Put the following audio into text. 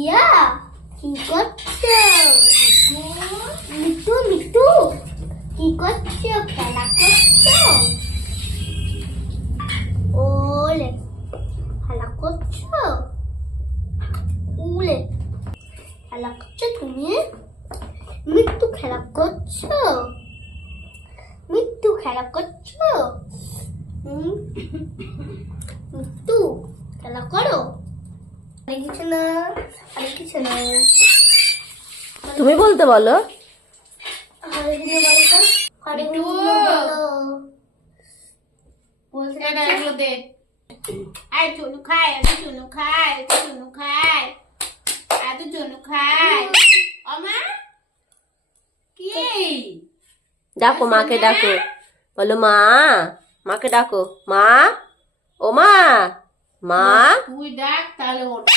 ইয়া কি করছো? Me too me too কি করছো? খেলা করছো? ওলে খেলা করছো? উলে খেলা করছো তুমি? মিট্টু খেলা করছো? মিট্টু খেলা করছো? মিট্টু খেলা করো? আর কিছু না, আর কিছু না। তুমি বলতে বলো। চুনু খায়, চুনু খায়, চুনু খায়, চুনু খায়। অমা কি? ডাকো মাকে, ডাকো, বলো মা, মাকে ডাকো, মা, ও মা, মা। তুই ডাক তাহলে ওটা